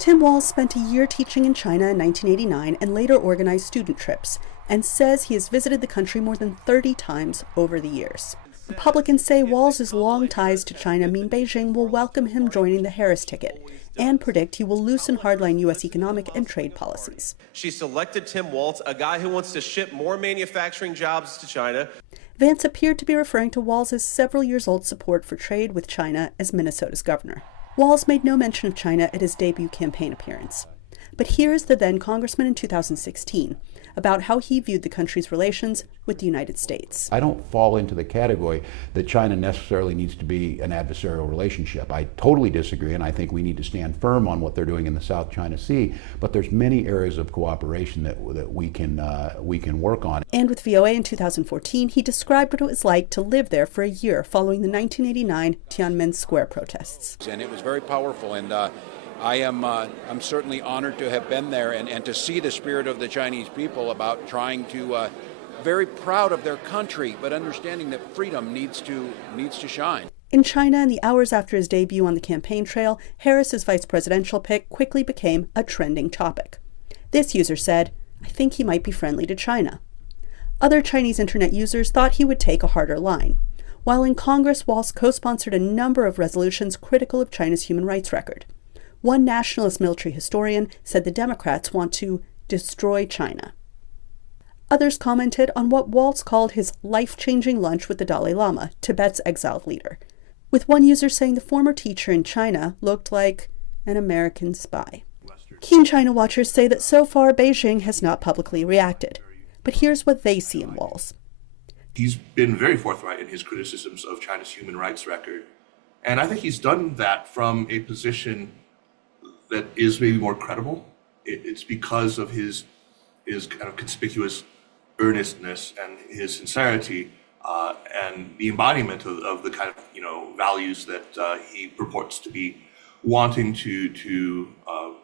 Tim Walz spent a year teaching in China in 1989 and later organized student trips, and says he has visited the country more than 30 times over the years. Republicans say Walz's long ties to China mean Beijing will welcome him joining the Harris ticket and predict he will loosen hardline U.S. economic and trade policies. She selected Tim Walz, a guy who wants to ship more manufacturing jobs to China. Vance appeared to be referring to Walz's several years old support for trade with China as Minnesota's governor. Walz made no mention of China at his debut campaign appearance. But here is the then congressman in 2016 about how he viewed the country's relations with the United States. I don't fall into the category that China necessarily needs to be an adversarial relationship. I totally disagree, and I think we need to stand firm on what they're doing in the South China Sea, but there's many areas of cooperation that we can work on. And with VOA in 2014, he described what it was like to live there for a year following the 1989 Tiananmen Square protests. And it was very powerful, and I'm certainly honored to have been there and to see the spirit of the Chinese people about trying to, very proud of their country, but understanding that freedom needs to shine. In China, in the hours after his debut on the campaign trail, Harris's vice presidential pick quickly became a trending topic. This user said, "I think he might be friendly to China." Other Chinese internet users thought he would take a harder line. While in Congress, Walz co-sponsored a number of resolutions critical of China's human rights record. One nationalist military historian said the Democrats want to destroy China. Others commented on what Walz called his life-changing lunch with the Dalai Lama, Tibet's exiled leader, with one user saying the former teacher in China looked like an American spy. Keen China watchers say that so far Beijing has not publicly reacted. But here's what they see in Walz. He's been very forthright in his criticisms of China's human rights record. And I think he's done that from a position that is maybe more credible. It's because of his kind of conspicuous earnestness and his sincerity and the embodiment of the kind of values that he purports to be wanting to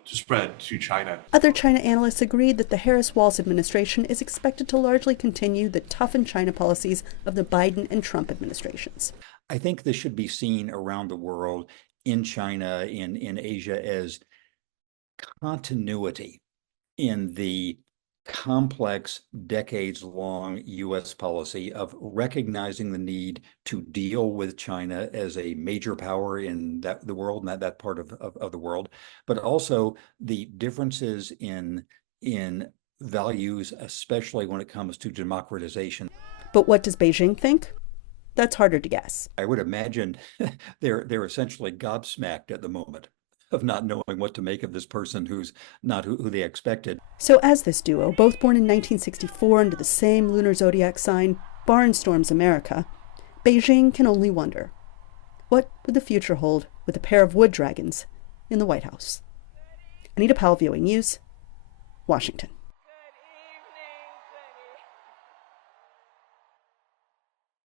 spread to China. Other China analysts agreed that the Harris-Walz administration is expected to largely continue the toughened China policies of the Biden and Trump administrations. I think this should be seen around the world, in China, in Asia, as continuity in the complex, decades-long U.S. policy of recognizing the need to deal with China as a major power in the world, and that part of the world, but also the differences in values, especially when it comes to democratization. But what does Beijing think? That's harder to guess. I would imagine they're essentially gobsmacked at the moment of not knowing what to make of this person who's not who they expected. So as this duo, both born in 1964 under the same lunar zodiac sign, barnstorms America, Beijing can only wonder, what would the future hold with a pair of wood dragons in the White House? Anita Powell, VOA News, Washington.